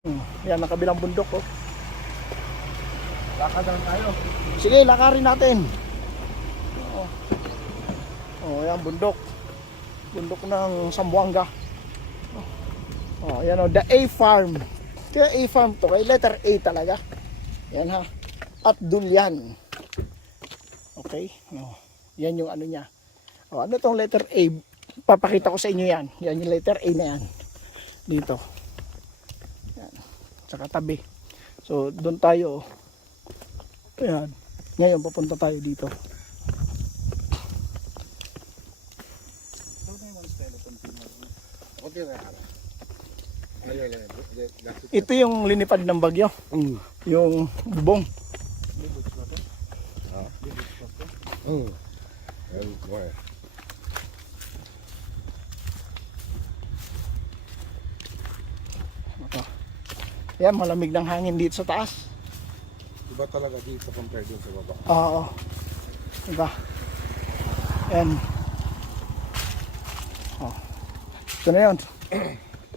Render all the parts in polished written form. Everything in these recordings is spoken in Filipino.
Yan, ang kabilang bundok, oh. Lakad lang tayo. Sige, lakarin natin. Oh, oh yan, bundok. Bundok ng Zamboanga. Oh, yan, oh, the A Farm. Kaya A Farm to, kay letter A talaga. Yan, ha. At Dulyan. Okay? Oh, yan yung ano niya. Oh, ano tong letter A? Papakita ko sa inyo yan. Yan yung letter A na yan. Dito. Yan. Sa katabi. So, doon tayo. Ayan. Ngayon, papunta tayo dito. Ito yung linipad ng bagyo. Yung bubong. Ito. Yan, malamig ng hangin dito sa taas. Iba talaga dito compared dun sa baba. Oo. Diba? Yan. Oh. Ito na yun.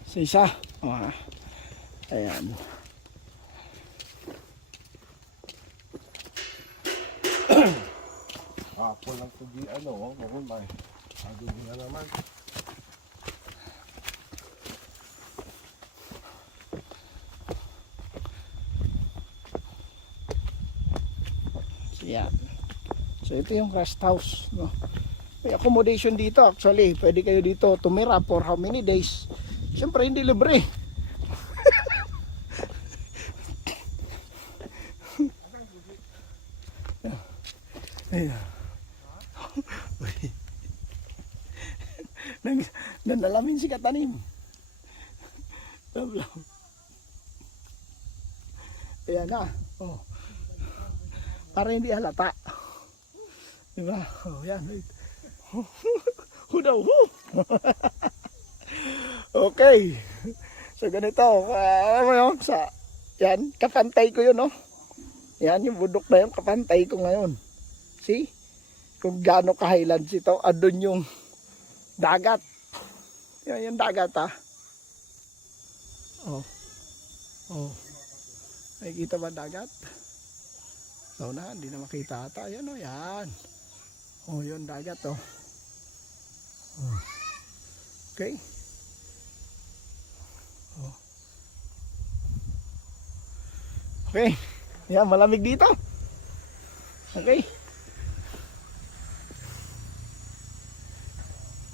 Sa isa. Oh. Ayan. Ako lang ito di ano, bakul ba? Ado na naman. So, yan. So ito yung rest house, no? May accommodation dito actually. Pwede kayo dito tumira for how many days? Siyempre hindi libre. Ayan. Nanalamin si Katanim. Ayan na. Oh. Para hindi halata. Diba? Oh, yan. Hudaw. Okay. So ganito. Yan, kapantay ko yun, no? Yan, yung bundok na yun, kapantay ko ngayon. See? Kung gaano ka-highlands ito, andun yung dagat. Yan yung dagat, ha? Oh. Oh. Nakikita ba dagat? So na, hindi na makita ata. Yan, oh, yan. Oh, yun dagat, oh. Oh. Okay. Oh. Okay. Yan, malamig dito. Okay.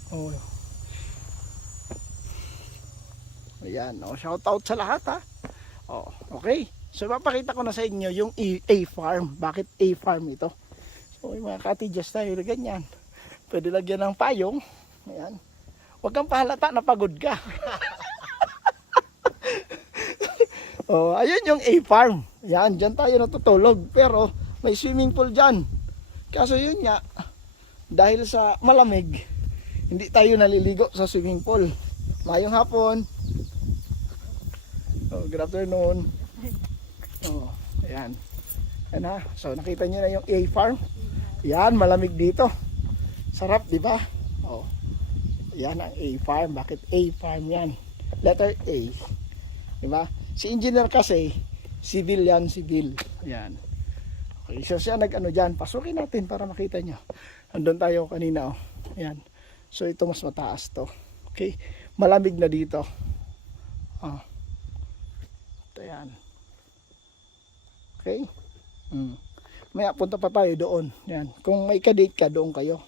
Oh. Ayan, oh, shout out sa lahat, ha. Oh, okay. So papakita ko na sa inyo yung A Farm. Bakit A Farm ito? So yung mga cottages tayo, ganyan. Pwede lagyan ng payong. Ayan. Huwag kang pahalata na pagod ka. Oh, ayun yung A Farm. Yan, dyan tayo natutulog. Pero may swimming pool dyan. Kaso yun nga, dahil sa malamig, hindi tayo naliligo sa swimming pool. Mayong hapon. Oh, good afternoon. Oh, ayan. Ayan, ha. So nakita niyo na yung A Farm. Yan, malamig dito. Sarap, di ba? Oh. Yan ang A Farm. Bakit A Farm yan? Letter A. Di ba? Si engineer kasi, civil yan, civil. Yan. Okay, so siya nag-ano dyan. Pasukin natin para makita nyo. Andun tayo kanina, oh. Yan. So ito mas mataas to. Okay? Malamig na dito. Oh. Ito yan. Okay? Maya punta pa tayo doon. Yan. Kung may kadate ka, doon kayo.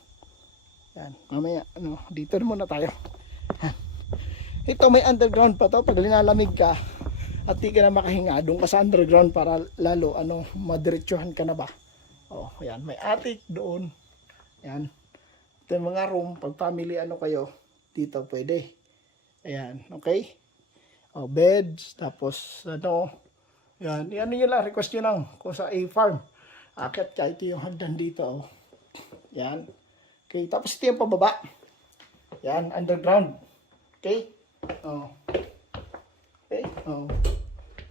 Yan. Mamaya, ano, dito muna tayo. Yan. Ito may underground pa to. Pag linalamig ka at di ka na makahinga, doon ka sa underground para lalo, ano, madiretsuhan ka na ba. Oh, yan. May attic doon. Yan. Ito yung mga room. Pag family, ano kayo, dito pwede. Ayan. Okay? Oh, beds. Tapos, ano, yan, ano nyo lang, request nyo lang kung sa A Farm. Akit ka, ito yung hagdan dito. Oh. Yan. Okay, tapos ito yung pababa. Yan, underground. Okay? Oh. Okay? Oh.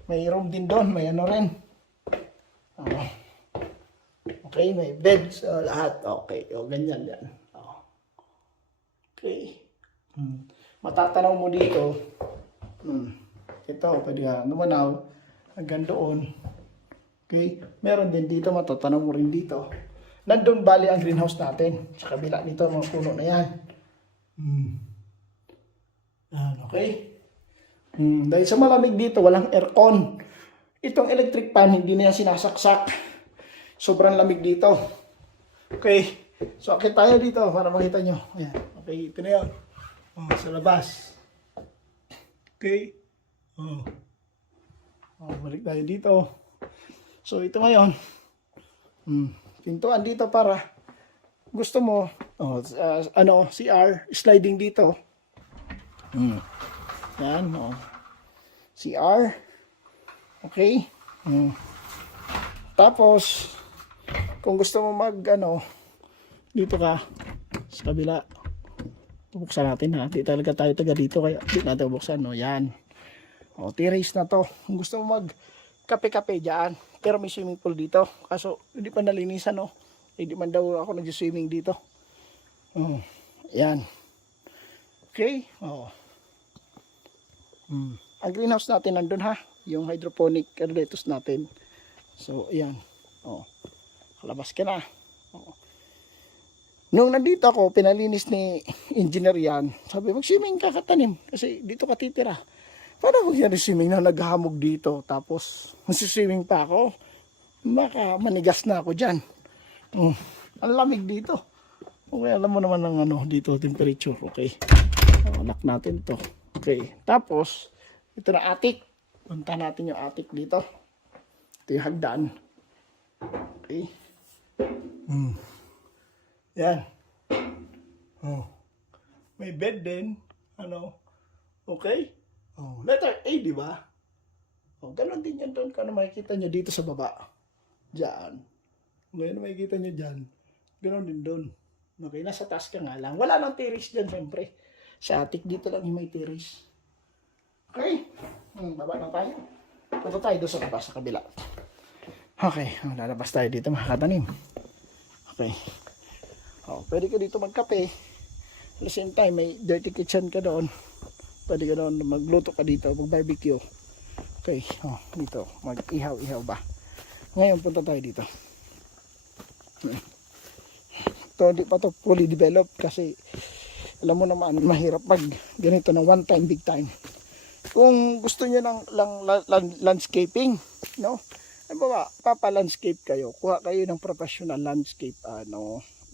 May room din doon, may ano rin. Oh. Okay, may beds, lahat. Okay, o ganyan yan. Oh. Okay. Matatanaw mo dito. Ito, pwede ka lumanaw hanggang doon. Okay? Meron din dito, matatanim mo rin dito. Nandun bali ang greenhouse natin. Sa kabila dito, mga puno na yan. Yan, okay? Dahil sa malamig dito, walang aircon. Itong electric fan, hindi na yan sinasaksak. Sobrang lamig dito. Okay? So, akit tayo dito para makita nyo. Ayan. Okay, ito na yun. Sa labas. Okay? Balik tayo dito. So, ito ngayon. Pintuan dito para gusto mo, CR, sliding dito. Yan, CR. Okay? Tapos, kung gusto mo dito ka sa kabila. Bubuksan natin ha. Di talaga tayo taga dito kaya di natin bubuksan. No? Yan. Terrace na to. Kung gusto mo mag-kape-kape dyan. Pero may swimming pool dito. Kaso hindi pa nalinisan no. Hindi man daw ako nag-swimming dito. Yan. Okay. Ang greenhouse natin nandun ha. Yung hydroponic lettuce natin. So yan. Kalabas ka na. Nung nandito ako, pinalinis ni engineer yan. Sabi, mag-swimming ka katanim. Kasi dito ka titira. Paano kung yan swimming na naghamog dito? Tapos, magsiswimming pa ako. Baka manigas na ako dyan. Ang lamig dito. Okay, alam mo naman ng dito, temperature. Okay. Anak natin to. Okay. Tapos, ito na attic. Punta natin yung attic dito. Ito yung hagdan. Okay. Yan. May bed din. Okay? Letter A, di ba? Ganon din yan doon. Kano makikita nyo dito sa baba. Diyan. Ngayon makikita nyo dyan. Ganon din doon. Okay, nasa taas ka nga lang. Wala nang terrace dyan, syempre. Sa attic dito lang yung may terrace. Okay? Baba na tayo. Punta tayo doon sa labas, sa kabila. Okay, lalabas tayo dito makakatanim. Okay. Pwede ka dito magkape. At the same time, may dirty kitchen ka doon. Pwede ka doon magluto ka dito, mag-barbecue. Okay, dito, mag-ihaw-ihaw ba. Ngayon, punta tayo dito. Ito, hindi pa to fully developed kasi alam mo naman, mahirap pag ganito na one time, big time. Kung gusto niyo ng landscaping, no? Ano ba, papa-landscape kayo, kuha kayo ng professional landscape,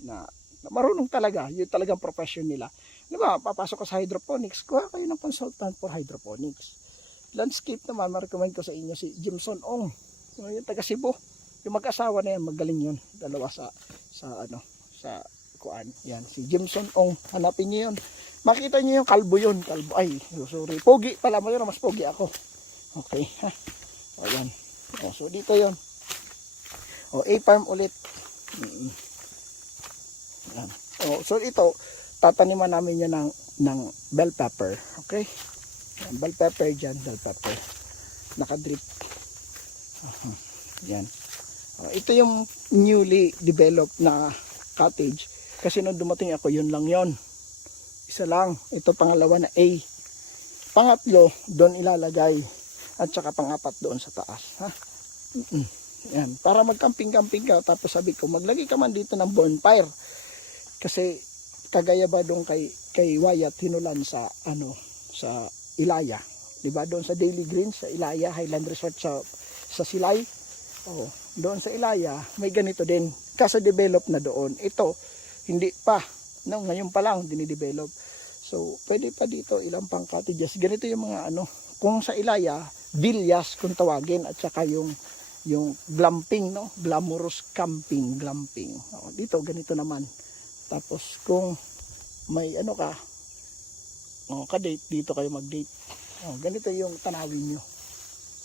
na marunong talaga, yun talagang profession nila. Diba, papasok ka sa hydroponics, kuha kayo ng consultant for hydroponics. Landscape naman, ma-recommend ko sa inyo si Jimson Ong, yung taga Cebu. Yung mag-asawa na yan, magaling yun. Dalawa sa kuan. Yan, si Jimson Ong, hanapin niyo yun. Makita niyo yung kalbo yun, sorry. Pogi pala, mas pogi ako. Okay, ha. Ayan. So dito yun. A-farm ulit. Yan. So ito, tataniman namin yan ng bell pepper. Okay? Bell pepper dyan, bell pepper. Nakadrip. Yan. Ito yung newly developed na cottage. Kasi nung dumating ako, yun lang yon. Isa lang. Ito pangalawa na A. Pangatlo, doon ilalagay. At saka pangapat doon sa taas. Ha? Yan. Para magkamping-kamping ka. Tapos sabi ko, maglagay ka man dito ng bonfire. Kasi kagaya ba doon kay Wyatt Hinulan sa Ilaya. 'Di ba? Doon sa Daily Green sa Ilaya, Highland Resort sa Silay. Doon sa Ilaya, may ganito din. Kasi develop na doon. Ito hindi pa. No, ngayon pa lang dinidevelop. So, pwede pa dito ilang pang cottages. Ganito yung mga kung sa Ilaya, villas kung tawagin at saka yung glamping, no? Glamorous camping, glamping. Dito ganito naman. Tapos kung may ka-date, dito kayo mag-date. Ganito yung tanawin nyo.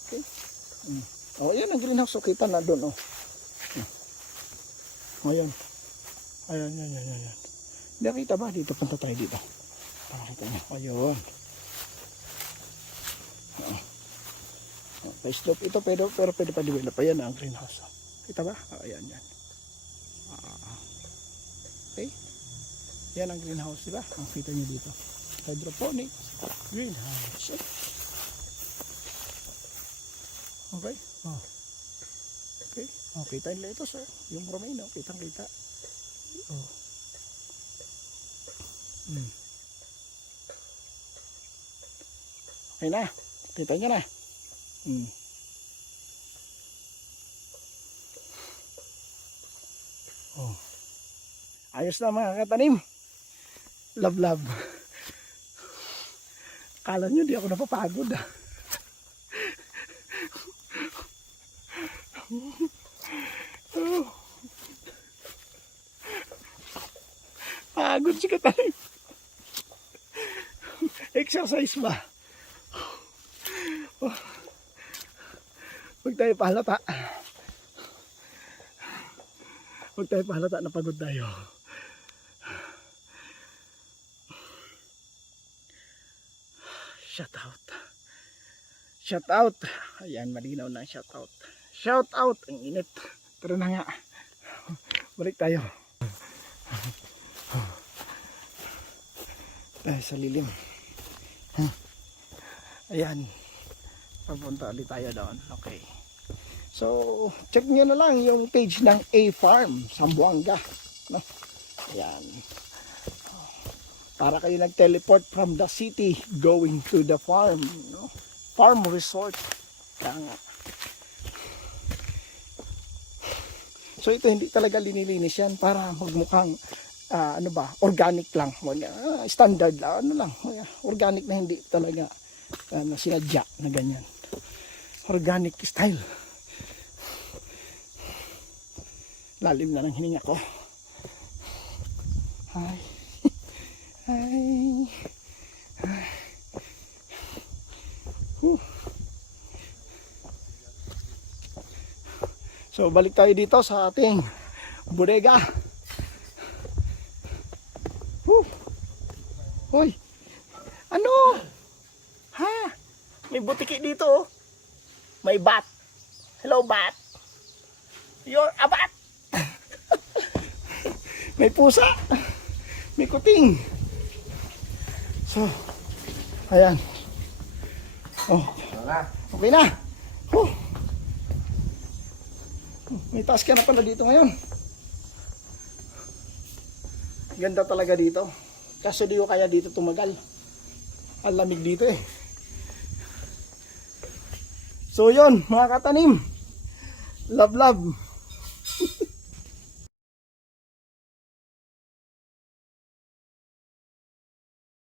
Okay? Yan ang greenhouse. Kita na doon. Ayan. Ayan. Nakita ba? Dito, punta tayo dito. Nakita nyo. Ayun. Pa-slope ito, pero pwede pa develop. Ayan ang greenhouse. Kita ba? Ayan. Okay. Yan ang greenhouse, diba? Ang kita nyo dito. Hydroponics greenhouse. Okay. Oh. Okay. Oh, kita yung lettuce, oh. Yung romaine, oh. Kitang-kita. Oh. Okay na. Kita nyo na. Oh. Ayos na mga katanim. Love, love. Akala nyo di ako napapagod, ah. Oh. Pagod si katanim. Exercise ba? Oh. Huwag tayo pahalata. Huwag tayo pahalata na pagod tayo. Shout out. Shout out. Ayan, malinaw na shout out. Shout out. Ang init. Tara na nga. Balik tayo. Sa lilim. Ayan. Papunta ulit tayo doon. Okay. So, check nyo na lang yung page ng A-Farm, Zamboanga. No? Ayan. Para kayo nag-teleport from the city going to the farm. No? Farm resort. Kaya nga. So, ito hindi talaga linilinis yan para magmukhang ano ba, organic lang. Standard lang, ano lang. Organic na hindi talaga sinadya na ganyan. Organic style. Lalim na ng hininga ko. Ay. Ay. Ay. So balik tayo dito sa ating bodega. Hoy. Ano? Ha? May butiki dito, oh. May bat. Hello, bat. You're a bat. May pusa. May kuting. So, ayan. Oh, okay na. Oh. May task ka na pala dito ngayon. Ganda talaga dito. Kaso di ko kaya dito tumagal. Ang lamig dito eh. So yun, mga katanim. Love, love.